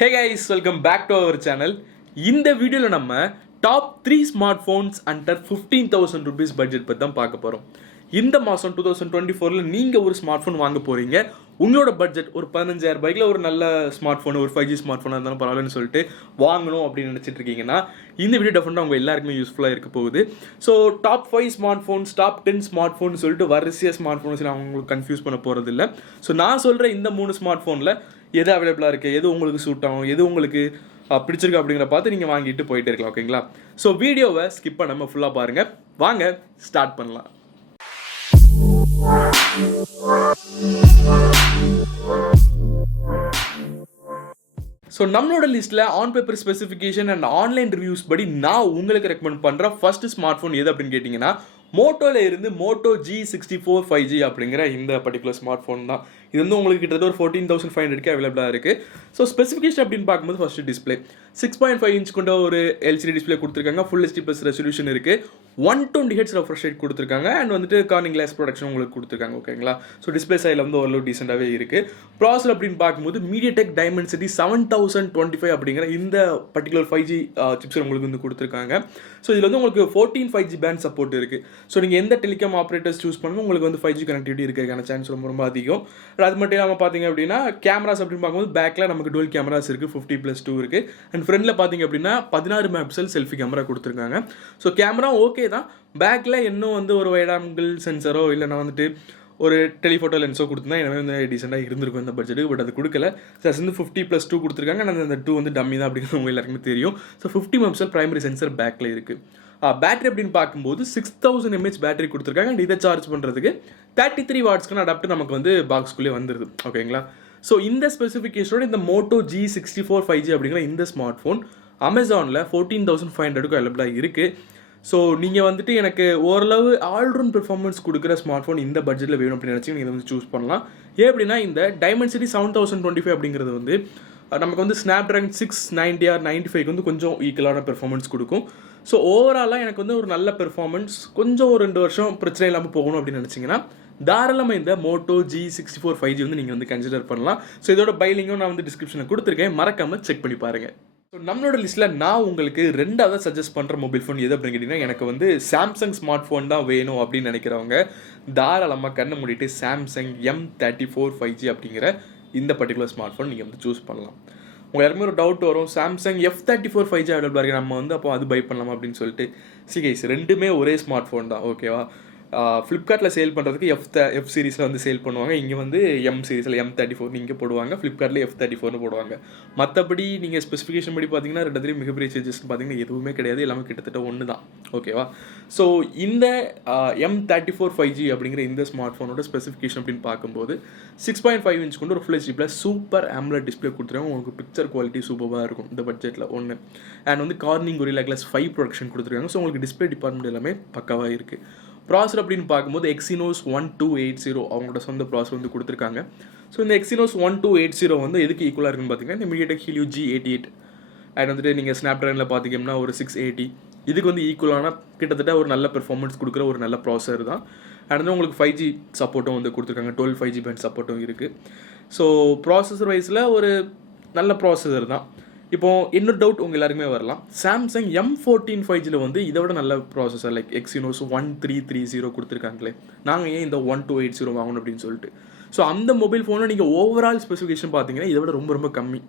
Hey guys, welcome back to our channel. இந்த வீடியோவில் நம்ம top 3 smart phones under 15,000 rupees budget பற்றி தான் பார்க்க போகிறோம். இந்த மாதம் 2024ல் நீங்கள் ஒரு ஸ்மார்ட் ஃபோன் வாங்க போகிறீங்க. உங்களோட பட்ஜெட் ஒரு 15,000 ரூபாய்க்குள்ள ஒரு நல்ல ஸ்மார்ட் ஃபோன், ஒரு 5G ஸ்மார்ட் ஃபோனாக இருந்தாலும் பரவாயில்லன்னு சொல்லிட்டு வாங்கணும் அப்படின்னு நினச்சிட்டு இருக்கீங்கன்னா இந்த வீடியோ டெஃபினட்டாக உங்கள் எல்லாருக்குமே யூஸ்ஃபுல்லாக இருக்க போகுது. So top 5 smart phones, top 10 smart phone சொல்லிட்டு வரிசையாக ஸ்மார்ட் ஃபோன்ஸ் நான் உங்களுக்கு கன்ஃபியூஸ் பண்ண போகிறது இல்லை. ஸோ நான் சொல்கிற இந்த 3 ஸ்மார்ட் ஃபோனில் எது அவைலபிளாக இருக்குது, எது உங்களுக்கு சூட் ஆகும், எது உங்களுக்கு பிடிச்சிருக்கு அப்படிங்கிற பார்த்து நீங்கள் வாங்கிட்டு போயிட்டே இருக்கலாம். ஓகேங்களா? ஸோ வீடியோவை ஸ்கிப் பண்ணாமல் ஃபுல்லாக பாருங்கள். வாங்க ஸ்டார்ட் பண்ணலாம். ஸோ நம்மளோட லிஸ்ட்டில் on paper specification and online reviews படி நான் உங்களுக்கு ரெக்கமெண்ட் பண்ணுற ஃபர்ஸ்ட் ஸ்மார்ட் ஃபோன் எது அப்படின்னு கேட்டிங்கன்னா மோட்டோவில் இருந்து மோட்டோ G64 5G அப்படிங்கிற இந்த பர்டிகுலர் ஸ்மார்ட் ஃபோன் தான். இது வந்து உங்களுக்கு கிட்டத்தட்ட ஒரு 14,500 அவைலபிளாக இருக்குது. ஸோ ஸ்பெசிஃபிகேஷன் அப்படின்னு பார்க்கும்போது ஃபஸ்ட்டு டிஸ்பிளே 6.5 inch கொண்ட ஒரு எல்சிடி டிஸ்பிளே கொடுத்துருக்காங்க. ஃபுல் HD ப்ளஸ் ரெசல்யூஷன் இருக்குது. 120 Hz ரெஃப்ரெஷ் ரேட் கொடுத்துருக்காங்க. அண்ட் வந்துட்டு கார்னிங் கிளாஸ் ப்ரொடக்ஷன் உங்களுக்கு கொடுத்துருக்காங்க. ஓகேங்களா? ஸோ டிஸ்பிளே சைடில் வந்து ஓரளவு டீசெண்டாகவே இருக்குது. ப்ராசஸர் அப்படின்னு பார்க்கும்போது MediaTek Dimensity 7025 அப்படிங்கிற இந்த பர்டிகுலர் 5G சிப்ஸ் உங்களுக்கு வந்து கொடுத்துருக்காங்க. ஸோ இதில் வந்து உங்களுக்கு 14 5G பேண்ட் சப்போர்ட் இருக்குது. ஸோ நீங்கள் எந்த டெலிகாம் ஆப்ரேட்டர்ஸ் சூஸ் பண்ணணும் உங்களுக்கு வந்து 5G கனெக்டிவிட்டி இருக்கிறதுக்கான சான்ஸ் ரொம்ப ரொம்ப அதிகம். அது மட்டும் இல்லாமல் பார்த்தீங்க அப்படின்னா கேமராஸ் அப்படின்னு பார்க்கும்போது பேக்கில் நமக்கு டுவெல் கேமராஸ் இருக்குது. 50+2 இருக்குது. அண்ட் ஃப்ரண்ட்டில் பார்த்தீங்க அப்படின்னா 16 MP செல்ஃபி கேமரா கொடுத்துருக்காங்க. ஸோ கேமரா ஓகே தான். பேக்கில் இன்னும் வந்து ஒரு வைட் ஆங்கிள் சென்சரோ இல்லைனா வந்துட்டு ஒரு டெலிஃபோட்டோ லென்ஸோ கொடுத்துருந்தா எனவே வந்து டீசெண்டாக இருந்திருக்கும் இந்த பட்ஜெட்டுக்கு. பட் அது கொடுக்கல. ஸோ வந்து 50+2 கொடுத்துருக்காங்க. ஆனால் அந்த 2 வந்து டம்மி தான் அப்படிங்கிறது உங்கள் எல்லாருக்குமே தெரியும். ஸோ 50 MP பிரைமரி சென்சர் பேக்கில் இருக்குது. பேட்டரி அப்படின்னு பார்க்கும்போது 6000 mAh பேட்டரி கொடுத்துருக்காங்க. அண்ட் இதை சார்ஜ் பண்ணுறதுக்கு 33 வாட்ஸ்க்கான அடாப்டர் நமக்கு வந்து பாக்ஸ்குள்ளே வந்துடுது. ஓகேங்களா? ஸோ இந்த ஸ்பெசிஃபிகேஷனோட இந்த மோட்டோ G64 5G அப்படிங்கிற இந்த ஸ்மார்ட் ஃபோன் அமேசானில் 14,500 அவைலபிளாக இருக்குது. ஸோ நீங்கள் வந்துட்டு எனக்கு ஓரளவு ஆல்ரவுண்ட் பெர்ஃபார்மன்ஸ் கொடுக்குற ஸ்மார்ட் ஃபோன் இந்த பட்ஜெட்டில் வேணும் அப்படின்னு நினச்சி நீங்கள் வந்து சூஸ் பண்ணலாம். ஏன் அப்படின்னா இந்த Dimensity 7025 அப்படிங்கிறது வந்து நமக்கு வந்து Snapdragon 690 or 95 வந்து கொஞ்சம் ஈக்குவலான பெர்ஃபார்மன்ஸ் கொடுக்கும். ஸோ ஓவராலாக எனக்கு வந்து ஒரு நல்ல பெர்ஃபார்மன்ஸ் கொஞ்சம் ஒரு 2 வருஷம் பிரச்சனை இல்லாமல் போகணும் அப்படின்னு நினச்சிங்கன்னா தாராளமாக இந்த மோட்டோ G64 5G வந்து நீங்கள் வந்து கன்சிடர் பண்ணலாம். ஸோ இதோட பைலிங்கும் நான் வந்து டிஸ்கிரிப்ஷனில் கொடுத்துருக்கேன். மறக்காமல் செக் பண்ணி பாருங்கள். ஸோ நம்மளோட லிஸ்ட்டில் நான் உங்களுக்கு ரெண்டாவது சஜஸ்ட் பண்ணுற மொபைல் ஃபோன் எது அப்படின்னு கேட்டிங்கன்னா எனக்கு வந்து சாம்சங் ஸ்மார்ட் ஃபோன் தான் வேணும் அப்படின்னு நினைக்கிறவங்க தாராளமாக கண்ணை மூடிட்டு சாம்சங் M34 5G அப்படிங்கிற இந்த பர்டிகுலர் ஸ்மார்ட் ஃபோன் நீங்கள் வந்து சூஸ் பண்ணலாம். உங்கள் எல்லாருமே ஒரு டவுட் வரும், சாம்சங் F34 5G அவைலபிளாக இருக்குது, நம்ம வந்து அப்போ அது பை பண்ணலாமா அப்படின்னு சொல்லிட்டு. கைஸ் ரெண்டுமே ஒரே ஸ்மார்ட் ஃபோன் தான். ஓகேவா? ஃப்ளிப்கார்ட்டில் சேல் பண்ணுறதுக்கு எஃப் சீரிஸில் வந்து சேல் பண்ணுவாங்க. இங்கே வந்து எம் சீரிஸில் M34 நீங்கள் போடுவாங்க. ஃப்ளிப்கார்ட்டில் F34 போடுவாங்க. மற்றபடி நீங்கள் ஸ்பெசிஃபிகேஷன் படி பார்த்தீங்கன்னா ரெண்டுத்தையும் மிகப்பெரிய சேஞ்சஸ்ன்னு பார்த்தீங்கன்னா எதுவுமே கிடையாது. எல்லாமே கிட்டத்தட்ட ஒன்று தான். ஓகேவா? ஸோ இந்த M34 5G அப்படிங்கிற இந்த ஸ்மார்ட் ஃபோனோட ஸ்பெசிஃபிகேஷன் அப்படின்னு பார்க்கும்போது 6.5 inch கொண்டு ஒரு full HD plus super AMOLED display கொடுத்துருவாங்க. உங்களுக்கு பிக்சர் குவாலிட்டி சூப்பராக இருக்கும் இந்த பட்ஜெட்டில் ஒன்று. அண்ட் வந்து கார்னிங் Gorilla Glass 5 ப்ரொடக்ஷன் கொடுத்துருக்காங்க. ஸோ உங்களுக்கு டிஸ்பிளே டிபார்ட்மெண்ட் எல்லாமே பக்காவாக இருக்குது. ப்ராசஸர் அப்படின்னு பார்க்கும்போது Exynos 1280 அவங்களோட சொந்த ப்ராசஸர் வந்து கொடுத்துருக்காங்க. ஸோ இந்த Exynos 1280 வந்து எதுக்கு ஈக்குவலாக இருக்குன்னு பார்த்தீங்கன்னா இந்த MediaTek Helio G88 அண்ட் வந்துட்டு நீங்கள் ஸ்னாப்ட்ராகனில் பார்த்தீங்கன்னா ஒரு 680 இதுக்கு வந்து ஈக்குவலான கிட்டத்தட்ட ஒரு நல்ல பெர்ஃபார்மன்ஸ் கொடுக்குற ஒரு நல்ல ப்ராசஸர் தான். அண்ட் வந்து உங்களுக்கு 5G சப்போர்ட்டும் வந்து கொடுத்துருக்காங்க. 12 5G பேண்ட் சப்போர்ட்டும் இருக்குது. ஸோ ப்ராசஸர் வைஸில் ஒரு நல்ல ப்ராசஸர் தான். இப்போது இன்னொரு டவுட் உங்கள் எல்லாருக்குமே வரலாம், சாம்சங் M14 5Gயில் வந்து இதை விட நல்ல ப்ராசஸர் லைக் Exynos 1330 கொடுத்துருக்காங்களே, நாங்கள் ஏன் இந்த 1280 வாங்கணும் அப்படின்னு சொல்லிட்டு. ஸோ அந்த மொபைல் ஃபோனை நீங்கள் ஓவரால் ஸ்பெசிஃபிகேஷன் பார்த்தீங்கன்னா இதை விட ரொம்ப ரொம்ப கம்மி.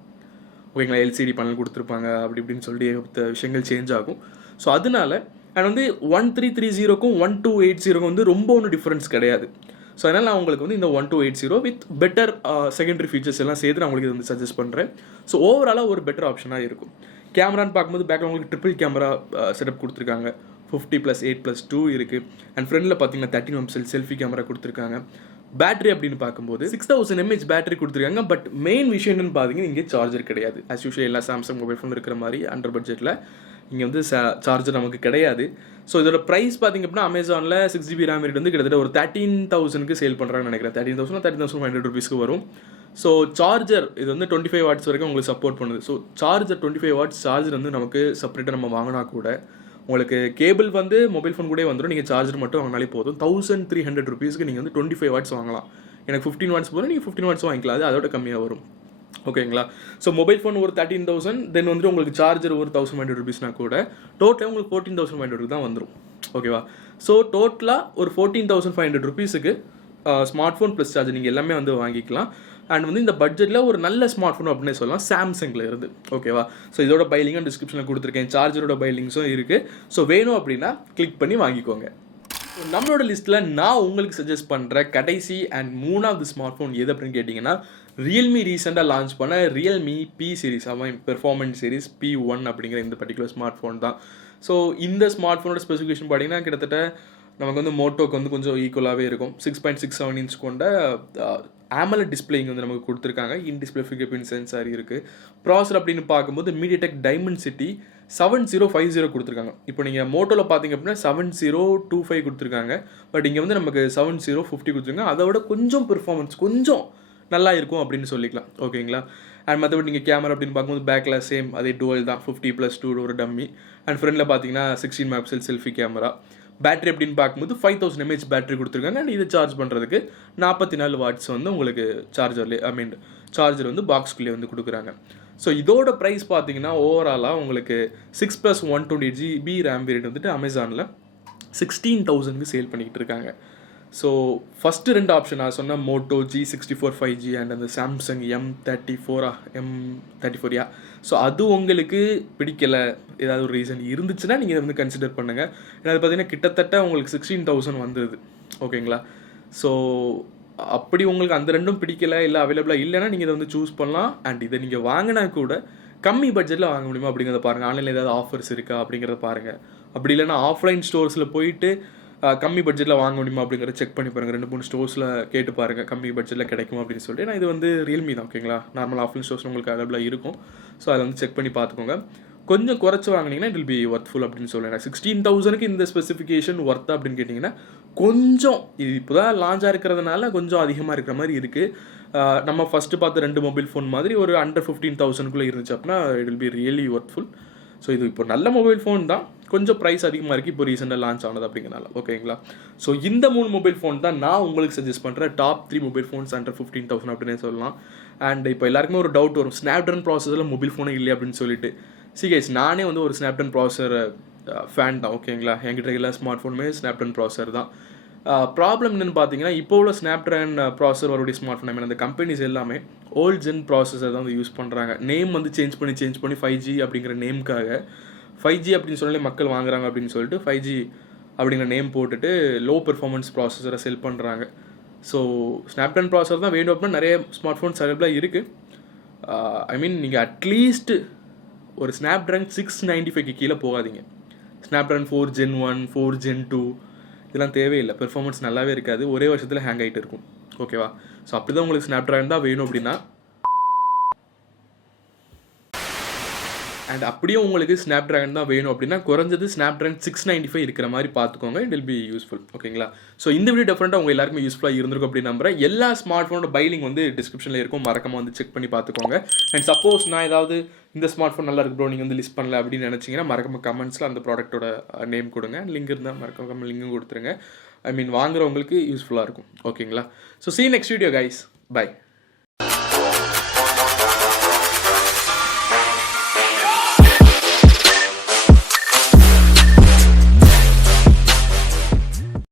ஓகேங்களா? LCD பேனல் கொடுத்துருப்பாங்க, அப்படி இப்படின்னு சொல்லிட்டு ஏகப்பட்ட விஷயங்கள் சேஞ்ச் ஆகும். ஸோ அதனால அண்ட் வந்து 1330க்கும் 1280க்கும் வந்து ரொம்ப ஒன்றும் டிஃப்ரென்ஸ் கிடையாது. ஸோ அதனால் நான் உங்களுக்கு வந்து இந்த 1280 வித் பெட்டர் செகண்டரி ஃபீச்சர்ஸ் எல்லாம் சேர்த்து நான் உங்களுக்கு இது வந்து சஜஸ்ட் பண்ணுறேன். ஸோ ஓவராலாக ஒரு பெட்டர் ஆப்ஷனாக இருக்கும். கேமரான்னு பார்க்கும்போது பேக்கில் உங்களுக்கு ட்ரிபிள் கேமரா செட்டப் கொடுத்துருக்காங்க. 50+8+2 இருக்குது. அண்ட் ஃப்ரண்டில் பார்த்தீங்கன்னா 13 MP செல்ஃபி கேமரா கொடுத்துருக்காங்க. பேட்டரி அப்படின்னு பார்க்கும்போது 6000 mAh பேட்டரி கொடுத்துருக்காங்க. பட் மெயின் விஷயம் என்னென்னு பார்த்தீங்கன்னா இங்கே சார்ஜர் கிடையாது. ஆஸ் யூஷுவல் எல்லா சாம்சங் மொபைல் ஃபோன் இருக்கிற மாதிரி அண்டர் பட்ஜெட்டில் இங்கே வந்து சார்ஜர் நமக்கு கிடையாது. ஸோ இதோட ப்ரைஸ் பார்த்திங்க அப்படின்னா அமேசானில் 6GB RAM ரேட் வந்து கிட்டத்தட்ட ஒரு 13,000க்கு சேல் பண்ணுறாங்கன்னு நினைக்கிறேன். 13,500 ரூபீஸ்க்கு வரும். ஸோ சார்ஜர் இது வந்து 25 வாட்ஸ் வரைக்கும் உங்களுக்கு சப்போர்ட் பண்ணுது. ஸோ சார்ஜர் 25 வாட்ஸ் சார்ஜர் வந்து நமக்கு செப்பரேட்டாக நம்ம வாங்கினா கூட உங்களுக்கு கேபிள் வந்து மொபைல் ஃபோன் கூட வந்துடும். நீங்கள் சார்ஜர் மட்டும் வாங்கினாலே போதும். 1300 ரூபீஸ்க்கு நீங்கள் வந்து 25 வாட்ஸ் வாங்கலாம். எனக்கு 15 வாட்ஸ் போதும், நீங்கள் 15 வாட்ஸ் வாங்கிக்கலாம். அது அதோட கம்மியாக வரும். ஓகேங்களா. ஸோ மொபைல் ஃபோன் ஒரு 13,000, தென் வந்துட்டு உங்களுக்கு சார்ஜர் ஒரு 1,500 rupeesனா கூட டோட்டலாக உங்களுக்கு 14,500 தான் வந்துடும். ஓகேவா. ஸோ டோட்டலாக ஒரு 14,500 rupeesக்கு ஸ்மார்ட் ஃபோன் ப்ளஸ் சார்ஜர் நீங்கள் எல்லாமே வந்து வாங்கிக்கலாம். அண்ட் வந்து இந்த பட்ஜெட்டில் ஒரு நல்ல ஸ்மார்ட் ஃபோன் அப்படின்னே சொல்லலாம், சாம்சங்கில் இருந்து. ஓகேவா. ஸோ இதோட பைலிங்கும் டிஸ்கிரிப்ஷனில் கொடுத்துருக்கேன், சார்ஜரோட பைலிங்ஸும் இருக்குது. ஸோ வேணும் அப்படின்னா கிளிக் பண்ணி வாங்கிக்கோங்க. நம்மளோட லிஸ்ட்டில் நான் உங்களுக்கு சஜஸ்ட் பண்ணுற கடைசி அண்ட் 3வது ஸ்மார்ட் ஃபோன் எது அப்படின்னு கேட்டிங்கன்னா, ரியல்மி ரீசெண்டாக லான்ச் பண்ண Realme P series, performance series P1 அப்படிங்கிற இந்த பர்டிகுலர் ஸ்மார்ட் ஃபோன் தான். ஸோ இந்த ஸ்மார்ட் ஃபோனோட ஸ்பெசிஃபிகேஷன் பார்த்தீங்கன்னா கிட்டத்தட்ட நமக்கு வந்து மோட்டோக்கு வந்து கொஞ்சம் ஈக்குவலாகவே இருக்கும். 6.67 inch கொண்ட AMOLED டிஸ்பிளே இங்கே வந்து நமக்கு கொடுத்துருக்காங்க. In display finger print sensor இருக்குது. ப்ராசர் அப்படின்னு பார்க்கும்போது MediaTek Dimensity 7050 கொடுத்துருக்காங்க. இப்போ நீங்கள் மோட்டோவில் பார்த்தீங்க அப்படின்னா 7025 கொடுத்துருக்காங்க. பட் இங்கே வந்து நமக்கு 7050 கொடுத்துருக்காங்க. அதை விட கொஞ்சம் பெர்ஃபார்மன்ஸ் கொஞ்சம் நல்லா இருக்கும் அப்படின்னு சொல்லிக்கலாம். ஓகேங்களா. அண்ட் மற்றபடி நீங்கள் கேமரா அப்படின்னு பார்க்கும்போது பேக்கில் சேம் அதே டுவல் தான், 50+2 ஒரு டம்மி. அண்ட் ஃப்ரண்டில் பார்த்தீங்கன்னா 16 MP செல்ஃபி கேமரா. பேட்டரி அப்படின்னு பார்க்கும்போது 5000 mAh பேட்டரி கொடுத்துருக்காங்க. அண்ட் இதை சார்ஜ் பண்ணுறதுக்கு 44 watts வந்து உங்களுக்கு சார்ஜர் வந்து பாக்ஸ்குள்ளே வந்து கொடுக்குறாங்க. ஸோ இதோட ப்ரைஸ் பார்த்தீங்கன்னா ஓவராலாக உங்களுக்கு 6+128GB RAM வேரியண்ட் வந்துட்டு அமேசானில் 16,000க்கு சேல் பண்ணிக்கிட்டு இருக்காங்க. ஸோ ஃபஸ்ட்டு 2 ஆப்ஷன் நான் சொன்ன மோட்டோ G64 5G அண்ட் அந்த சாம்சங் M34. ஸோ அது உங்களுக்கு பிடிக்கலை, ஏதாவது ஒரு ரீசன் இருந்துச்சுன்னா நீங்கள் இதை வந்து கன்சிடர் பண்ணுங்கள். ஏன்னா அது பார்த்தீங்கன்னா கிட்டத்தட்ட உங்களுக்கு 16,000 வந்துடுது. ஓகேங்களா. ஸோ அப்படி உங்களுக்கு அந்த ரெண்டும் பிடிக்கலை இல்லை அவைலபிளாக இல்லைன்னா நீங்கள் இதை வந்து சூஸ் பண்ணலாம். அண்ட் இதை நீங்கள் வாங்கினா கூட கம்மி பட்ஜெட்டில் வாங்க முடியுமா அப்படிங்கிறத பாருங்கள். ஆன்லைனில் ஏதாவது ஆஃபர்ஸ் இருக்கா அப்படிங்கிறத பாருங்கள். அப்படி இல்லைன்னா ஆஃப்லைன் ஸ்டோர்ஸில் போயிட்டு கம்மி பட்ஜெட்டில் வாங்க முடியுமா அப்படிங்கிறத செக் பண்ணி பாருங்கள். 2-3 ஸ்டோர்ஸில் கேட்டு பாருங்கள் கம்மி பட்ஜெட்டில் கிடைக்கும் அப்படின்னு சொல்லிட்டு. ஏன்னா இது வந்து ரியல்மி தான். ஓகேங்களா. நார்மல் ஆஃப்லைன் ஸ்டோர்ஸ் உங்களுக்கு அவைலபிளாக இருக்கும். ஸோ அதை வந்து செக் பண்ணி பார்த்துக்கோங்க. கொஞ்சம் குறைச்சி வாங்கினீங்கன்னா இட் வில் பி ஒர்த்ஃபுல் அப்படின்னு சொல்லுவேன். 16,000க்கு இந்த ஸ்பெசிஃபிகேஷன் ஒர்த்தா அப்படின்னு கேட்டிங்கன்னா கொஞ்சம் இது இப்போ தான் லான்ச்சாக இருக்கிறதுனால கொஞ்சம் அதிகமாக இருக்கிற மாதிரி இருக்குது. நம்ம ஃபஸ்ட்டு பார்த்த 2 மொபைல் ஃபோன் மாதிரி ஒரு அண்டர் 15,000க்குள்ளே இருந்துச்சு அப்படின்னா it will be really worthful. So இது இப்போ நல்ல மொபைல் ஃபோன் தான், கொஞ்சம் ப்ரைஸ் அதிகமாக இருக்குது இப்போ ரீசெண்டாக லான்ச் ஆனது அப்படிங்கிறனால. ஓகேங்களா. ஸோ இந்த 3 மொபைல் ஃபோன் தான் நான் உங்களுக்கு சஜஸ்ட் பண்ணுறேன் டாப் 3 மொபைல் ஃபோன்ஸ் அண்டர் 15,000 அப்படின்னே சொல்லலாம். அண்ட் இப்போ எல்லாருக்குமே ஒரு டவுட் வரும், ஸ்னாப்ட்ராகன் ப்ராசஸரில் மொபைல் ஃபோனே இல்லை அப்படின்னு சொல்லிட்டு. கைஸ், நானே வந்து ஒரு ஸ்னாப்ட்ராகன் ப்ராசஸர் ஃபேன் தான். ஓகேங்களா. என்கிட்ட எல்லா ஸ்மார்ட் ஃபோனுமே ஸ்னாப்ட்ராகன் ப்ராசஸர் தான். ப்ராப்ளம் என்னென்னு பார்த்தீங்கன்னா இப்போ உள்ள ஸ்னாப்ட்ராகன் ப்ராசஸர் வரக்கூடிய ஸ்மார்ட் ஃபோன் அந்த கம்பெனிஸ் எல்லாமே ஓல்ட் ஜென் ப்ராசஸர் தான் வந்து யூஸ் பண்ணுறாங்க. நேம் வந்து சேஞ்ச் பண்ணி 5G அப்படிங்கிற நேமுக்காக 5G அப்படின்னு சொல்லி மக்கள் வாங்குறாங்க அப்படின்னு சொல்லிட்டு 5G அப்படிங்கிற நேம் போட்டுட்டு லோ பெர்ஃபார்மன்ஸ் ப்ராசஸரை செல் பண்ணுறாங்க. ஸோ ஸ்னாப்ட்ராகன் ப்ராசஸர் தான் வேணும் அப்படின்னா நிறைய ஸ்மார்ட் ஃபோன்ஸ் அவைலபிளாக இருக்குது. நீங்கள் அட்லீஸ்ட் ஒரு ஸ்னாப்ட்ராகன் 695க்கு கீழே போகாதீங்க. ஸ்னாப்ட்ராகன் 4 Gen 1 4 Gen 2 இதெல்லாம் தேவையில்லை. பெர்ஃபார்மன்ஸ் நல்லாவே இருக்காது, ஒரே வருஷத்தில் ஹேங் ஆகிட்டு இருக்கும். ஓகேவா. ஸோ அப்படி தான் உங்களுக்கு ஸ்னாப்ட்ராகன் தான் வேணும் அப்படின்னா, அண்ட் அப்படியே உங்களுக்கு ஸ்னாப்ட்ராகன் தான் வேணும் அப்படின்னா குறைஞ்சது ஸ்னாப்ட்ராகன் 695 இருக்கிற மாதிரி பார்த்துக்கோங்க. It will be useful. ஓகேங்களா. ஸோ இந்த வீடியோ டெஃபரெண்ட்டாக உங்கள் எல்லாருக்குமே யூஸ்ஃபுல்லாக இருந்திருக்கும் அப்படின்னு நம்புறேன். எல்லா ஸ்மார்ட் ஃபோனோட பைலிங் வந்து டிஸ்கிரிப்ஷனில் இருக்கும், மறக்காம வந்து செக் பண்ணி பார்த்துக்கோங்க. அண்ட் சப்போஸ் நான் ஏதாவது இந்த ஸ்மார்ட் ஃபோன் நல்லா இருக்கு ப்ரோ நீங்கள் வந்து லிஸ்ட் பண்ணல அப்படின்னு நினச்சிங்கன்னா மறக்காம கமெண்ட்ஸில் அந்த ப்ராடக்ட்டோட நேம் கொடுங்க, லிங்க் இருந்தால் மறக்காம லிங்கும் கொடுத்துருங்க. வாங்குறவங்களுக்கு யூஸ்ஃபுல்லாக இருக்கும். ஓகேங்களா. So see you next video guys. Bye.